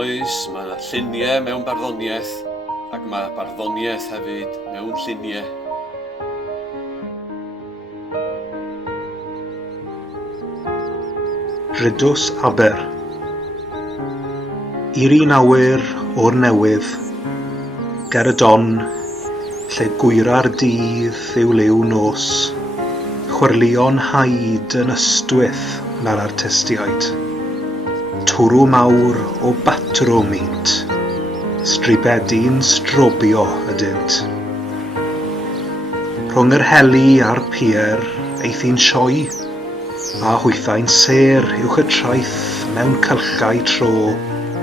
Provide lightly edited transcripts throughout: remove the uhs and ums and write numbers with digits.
Oes, mae yna lluniau mewn barddoniaeth, ac mae barddoniaeth hefyd mewn lluniau. Rydws Aber. I'r un awyr o'r newydd, ger y don, lle gwyra'r dydd yw liw nos, chwyrlion haid yn ystwyth na'r artistiaid. Twrw mawr o batrwm meint, stribedi'n strobio ydynt. Rhwng yr heli a'r pier eith hi'n sioi, a hwythau'n ser uwch y traeth mewn cylchau tro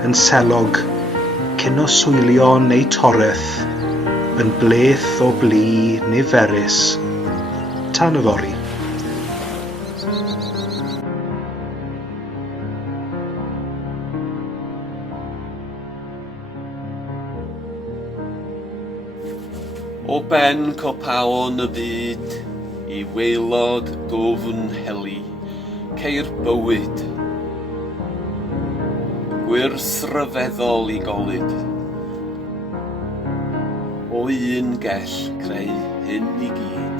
yn selog, cyn o swylio neu toreth, yn bleth o blu niferus, tan y fori. O ben copaon y byd, I waelod gofn heli, ceir bywyd. Gwrthryfeddol I golyd. O un gell creu hyn I gyd.